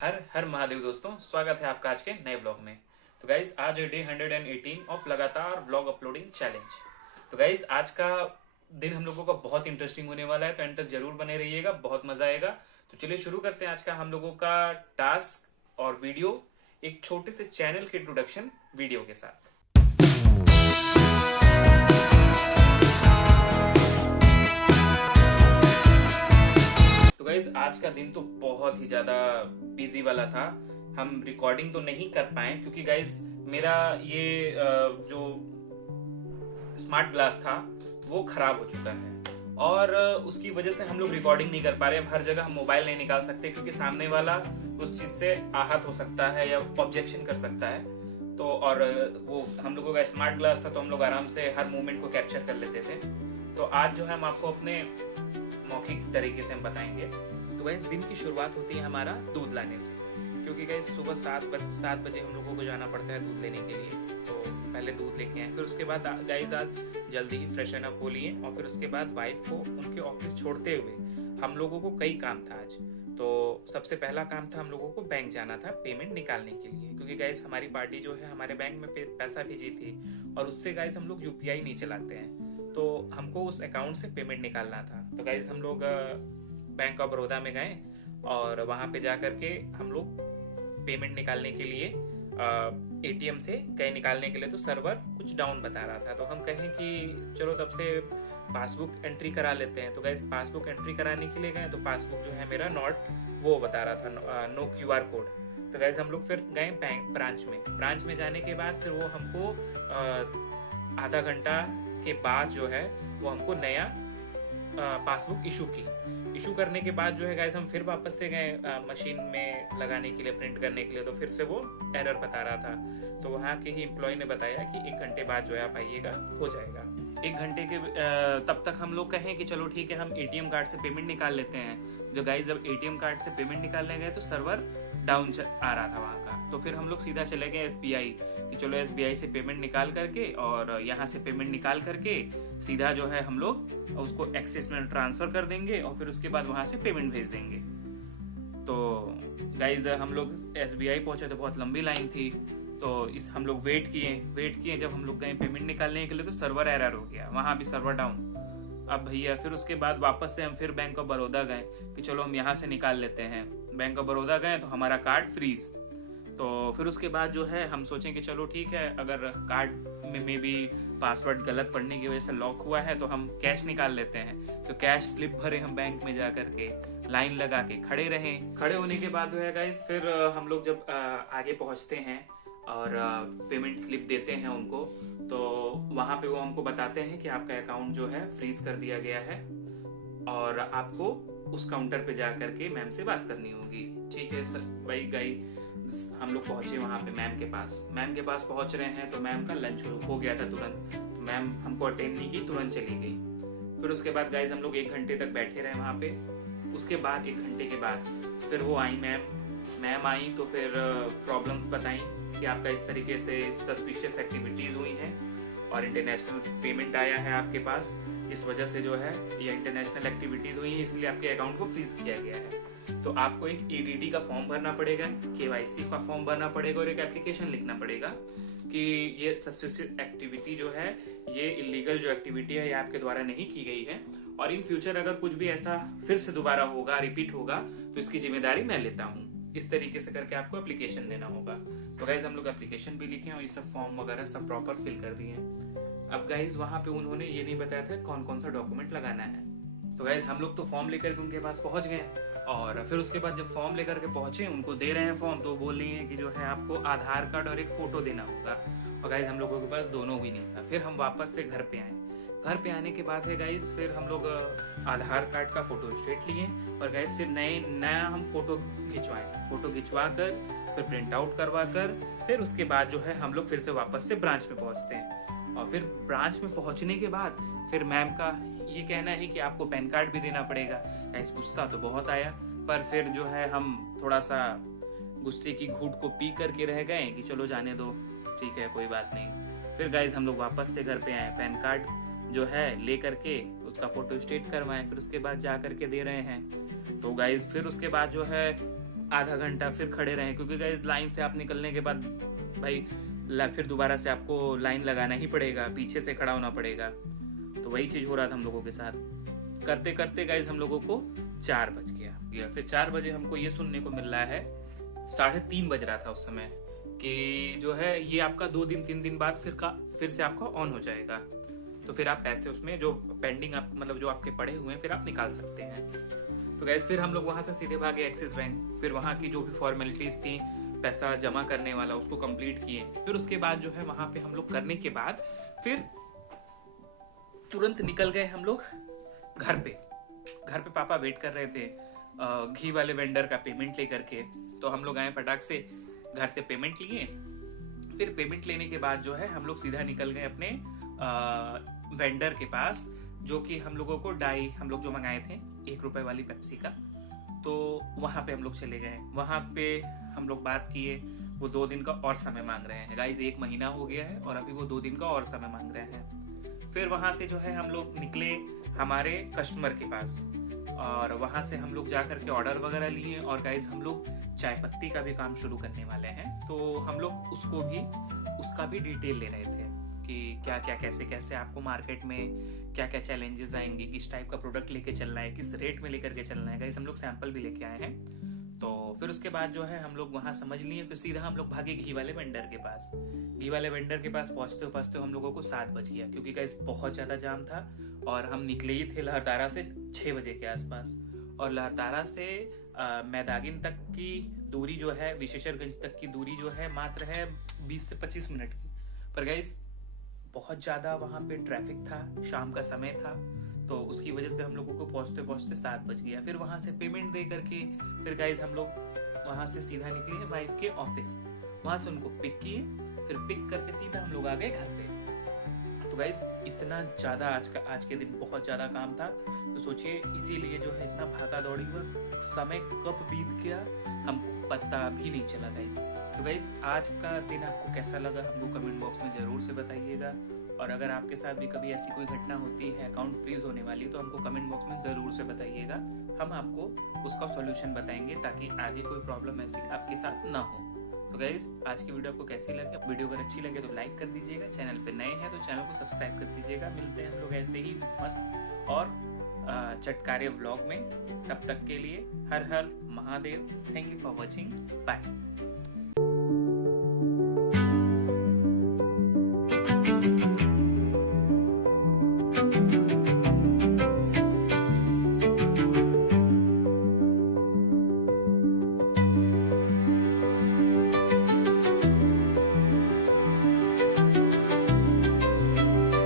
हर हर महादेव दोस्तों, स्वागत है आपका आज के नए ब्लॉग में। तो गाइज आज डे 118 ऑफ लगातार व्लॉग अपलोडिंग चैलेंज। तो गाइज आज का दिन हम लोगों का बहुत इंटरेस्टिंग होने वाला है, तो एंड तक जरूर बने रहिएगा, बहुत मजा आएगा। तो चलिए शुरू करते हैं आज का हम लोगों का टास्क और वीडियो, एक छोटे से चैनल के इंट्रोडक्शन वीडियो के साथ। तो गाइज आज का दिन तो बहुत ही ज्यादा बिजी वाला था। हम रिकॉर्डिंग तो नहीं कर पाए क्योंकि गाइज मेरा ये जो स्मार्ट ग्लास था वो खराब हो चुका है और उसकी वजह से हम लोग रिकॉर्डिंग नहीं कर पा रहे। अब हर जगह हम मोबाइल नहीं निकाल सकते क्योंकि सामने वाला उस चीज से आहत हो सकता है या ऑब्जेक्शन कर सकता है। तो और वो हम लोगों का स्मार्ट ग्लास था तो हम लोग आराम से हर मूवमेंट को कैप्चर कर लेते थे। तो आज जो है हम आपको अपने मौखिक तरीके से हम बताएंगे। तो गाइस दिन की शुरुआत होती है हमारा दूध लाने से, क्योंकि गाइस सुबह 7 बजे हम लोगों को जाना पड़ता है दूध लेने के लिए। तो पहले दूध लेके आए, फिर उसके बाद गाइस आज जल्दी ही फ्रेशन अप हो लिए और फिर उसके बाद वाइफ को उनके ऑफिस छोड़ते हुए हम लोगों को कई काम था आज। तो सबसे पहला काम था हम लोगों को बैंक जाना था पेमेंट निकालने के लिए, क्योंकि गाइस हमारी पार्टी जो है हमारे बैंक में पैसा भेजी थी और उससे गाइस हम लोग यूपीआई नहीं चलाते हैं, तो हमको उस अकाउंट से पेमेंट निकालना था। तो गाइस हम लोग बैंक ऑफ बड़ौदा में गए और वहाँ पे जा करके हम लोग पेमेंट निकालने के लिए एटीएम से गए निकालने के लिए, तो सर्वर कुछ डाउन बता रहा था। तो हम कहें कि चलो तब से पासबुक एंट्री करा लेते हैं। तो गाइस पासबुक एंट्री कराने के लिए गए तो पासबुक जो है मेरा नॉट वो बता रहा था, नो क्यूआर कोड। तो गाइस हम लोग फिर गए बैंक ब्रांच में जाने के बाद फिर वो हमको आधा घंटा के बाद जो है वो हमको नया पासबुक इशू करने के बाद जो है गाइस हम फिर वापस से गए मशीन में लगाने के लिए, प्रिंट करने के लिए। तो फिर से वो एरर बता रहा था। तो वहाँ के ही एम्प्लॉय ने बताया कि 1 घंटे बाद जो है आप आइएगा, हो जाएगा। 1 घंटे के तब तक हम लोग कहें कि चलो ठीक है हम एटीएम कार्ड से पेमेंट निकाल लेते हैं। जो गाइस जब एटीएम कार्ड से पेमेंट निकालने गए तो सर्वर डाउन आ रहा था वहाँ का। तो फिर हम लोग सीधा चले गए एसबीआई कि चलो एसबीआई से पेमेंट निकाल करके और यहाँ से पेमेंट निकाल करके सीधा जो है हम लोग उसको एक्सिस में ट्रांसफर कर देंगे और फिर उसके बाद वहाँ से पेमेंट भेज देंगे। तो गाइज हम लोग एसबीआई पहुंचे तो बहुत लंबी लाइन थी, तो हम लोग वेट किए। जब हम लोग गए पेमेंट निकालने के लिए तो सर्वर एरर हो गया, वहाँ भी सर्वर डाउन। अब भैया फिर उसके बाद वापस से हम फिर बैंक ऑफ बड़ौदा गए कि चलो हम यहाँ से निकाल लेते हैं। बैंक ऑफ बड़ौदा गए तो हमारा कार्ड फ्रीज। तो फिर उसके बाद जो है हम सोचें कि चलो ठीक है, अगर कार्ड में भी पासवर्ड गलत पढ़ने की वजह से लॉक हुआ है तो हम कैश निकाल लेते हैं। तो कैश स्लिप भरे हम बैंक में जा करके, लाइन लगा के खड़े रहे। खड़े होने के बाद जो है गाइस फिर हम लोग जब आगे पहुंचते हैं और पेमेंट स्लिप देते हैं उनको, तो वहाँ पे वो हमको बताते हैं कि आपका अकाउंट जो है फ्रीज कर दिया गया है और आपको उस काउंटर पे जा करके मैम से बात करनी होगी। ठीक है सर भाई गई, हम लोग पहुंचे वहाँ पे मैम के पास पहुंच रहे हैं। तो मैम का लंच हो गया था तुरंत, तो मैम हमको अटेंड नहीं की, तुरंत चली गई। फिर उसके बाद गाइज हम लोग 1 घंटे तक बैठे रहे वहाँ पे। उसके बाद 1 घंटे के बाद फिर वो आई मैम आई तो फिर प्रॉब्लम्स बताई कि आपका इस तरीके से सस्पिशियस एक्टिविटीज़ हुई हैं और इंटरनेशनल पेमेंट आया है आपके पास, इस वजह से जो है ये इंटरनेशनल एक्टिविटीज़ हुई है, इसलिए आपके अकाउंट को फ्रीज किया गया है। तो आपको एक ईडीडी का फॉर्म भरना पड़ेगा, केवाईसी का फॉर्म भरना पड़ेगा और एक एप्लीकेशन लिखना पड़ेगा कि ये सस्पिशियस एक्टिविटी जो है, ये इलीगल जो एक्टिविटी है ये आपके द्वारा नहीं की गई है और इन फ्यूचर अगर कुछ भी ऐसा फिर से दोबारा होगा, रिपीट होगा, तो इसकी जिम्मेदारी मैं लेता हूँ। इस तरीके से करके आपको एप्लीकेशन देना होगा। तो गाइज हम लोग एप्लीकेशन भी लिखे और ये सब फॉर्म वगैरह सब प्रॉपर फिल कर दिए। अब गाइज वहाँ पे उन्होंने ये नहीं बताया था कौन कौन सा डॉक्यूमेंट लगाना है। तो गाइज हम लोग तो फॉर्म लेकर के उनके पास पहुंच गए और फिर उसके बाद जब फॉर्म लेकर के पहुंचे, उनको दे रहे हैं फॉर्म, तो बोल रही हैं कि जो है आपको आधार कार्ड और एक फोटो देना होगा। और गाइज हम लोगों के पास दोनों ही नहीं था। फिर हम वापस से घर पे आए। घर पे आने के बाद है गाइज फिर हम लोग आधार कार्ड का फोटो स्टेट लिए और गाइज फिर नया हम फोटो खिंचवा कर फिर प्रिंट आउट करवा कर फिर उसके बाद जो है हम लोग फिर से वापस से ब्रांच में पहुंचते हैं। और फिर ब्रांच में पहुंचने के बाद फिर मैम का ये कहना है कि आपको पैन कार्ड भी देना पड़ेगा। गाइज गुस्सा तो बहुत आया, पर फिर जो है हम थोड़ा सा गुस्से की घूंट को पी करके रह गए कि चलो जाने दो, ठीक है कोई बात नहीं। फिर गाइज हम लोग वापस से घर पे आए, पैन कार्ड जो है ले करके उसका फोटो स्टेट करवाएं, फिर उसके बाद जा करके दे रहे हैं। तो गाइज फिर उसके बाद जो है आधा घंटा फिर खड़े रहें, क्योंकि गाइस लाइन से आप निकलने के बाद भाई फिर दोबारा से आपको लाइन लगाना ही पड़ेगा, पीछे से खड़ा होना पड़ेगा। तो वही चीज़ हो रहा था हम लोगों के साथ। करते करते गाइस हम लोगों को 4 बज गया। फिर 4 बजे हमको ये सुनने को मिल रहा है, 3:30 बज रहा था उस समय, कि जो है ये आपका 2-3 दिन बाद फिर से आपका ऑन हो जाएगा। तो फिर आप पैसे उसमें जो पेंडिंग आप मतलब जो आपके पड़े हुए हैं फिर आप निकाल सकते हैं। तो गैस फिर हम लोग वहाँ से सीधे भागे एक्सिस बैंक। फिर वहाँ की जो भी फॉर्मेलिटीज़ थी पैसा जमा करने वाला उसको कंप्लीट किए। फिर उसके बाद जो है वहाँ पे हम लोग करने के बाद फिर तुरंत निकल गए हम लोग घर पे। पापा वेट कर रहे थे घी वाले वेंडर का पेमेंट लेकर के। तो हम लोग आए फटाक से, घर से पेमेंट लिए। फिर पेमेंट लेने के बाद जो है हम लोग सीधा निकल गए अपने वेंडर के पास, जो कि हम लोगों को डाई हम लोग जो मंगाए थे 1 रुपए वाली पेप्सी का, तो वहाँ पे हम लोग चले गए। वहाँ पे हम लोग बात किए। वो 2 दिन का और समय मांग रहे हैं गाइस। 1 महीना हो गया है और अभी वो 2 दिन का और समय मांग रहे हैं। फिर वहाँ से जो है हम लोग निकले हमारे कस्टमर के पास, और वहाँ से हम लोग जा करके ऑर्डर वगैरह लिए। और गाइस हम लोग चाय पत्ती का भी काम शुरू करने वाले हैं, तो हम लोग उसका भी डिटेल ले रहे थे कि क्या क्या कैसे कैसे आपको मार्केट में क्या क्या चैलेंजेस आएंगे, किस टाइप का प्रोडक्ट लेके चलना है, किस रेट में लेकर के चलना है। गाइस हम लोग सैंपल भी लेके आए हैं। तो फिर उसके बाद जो है हम लोग वहाँ समझ लिए। फिर सीधा हम लोग भागे घी वाले वेंडर के पास। घी वाले वेंडर के पास पहुँचते हम लोगों को 7 बज गया, क्योंकि गाइस बहुत ज़्यादा जाम था। और हम निकले ही थे लहरतारा से 6 बजे के आसपास। और लहरतारा से मैदागिन तक की दूरी जो है, विशेषरगंज तक की दूरी जो है मात्र है 20 से 25 मिनट की। पर गाइस बहुत ज़्यादा वहाँ पे ट्रैफिक था, शाम का समय था, तो उसकी वजह से हम लोगों को पहुँचते 7 बज गया। फिर वहाँ से पेमेंट दे करके फिर गाइस हम लोग वहाँ से सीधा निकले वाइफ के ऑफिस। वहाँ से उनको पिक किए, फिर पिक करके सीधा हम लोग आ गए घर पे। तो गाइस इतना ज़्यादा आज के दिन बहुत ज़्यादा काम था। तो सोचिए इसीलिए जो है इतना भागा दौड़ी हुआ, समय कब बीत गया हमको पता भी नहीं चला गाइस। तो गाइस आज का दिन आपको कैसा लगा हमको कमेंट बॉक्स में ज़रूर से बताइएगा। और अगर आपके साथ भी कभी ऐसी कोई घटना होती है अकाउंट फ्रीज होने वाली, तो हमको कमेंट बॉक्स में ज़रूर से बताइएगा। हम आपको उसका सॉल्यूशन बताएंगे ताकि आगे कोई प्रॉब्लम ऐसी आपके साथ ना हो। तो गाइस आज की वीडियो आपको कैसी लगी? वीडियो अगर अच्छी लगे तो लाइक कर दीजिएगा। चैनल पे नए हैं तो चैनल को सब्सक्राइब कर दीजिएगा। मिलते हैं हम लोग ऐसे ही मस्त और चटकारे व्लॉग में। तब तक के लिए Har Har Mahadev. Thank you for watching. Bye.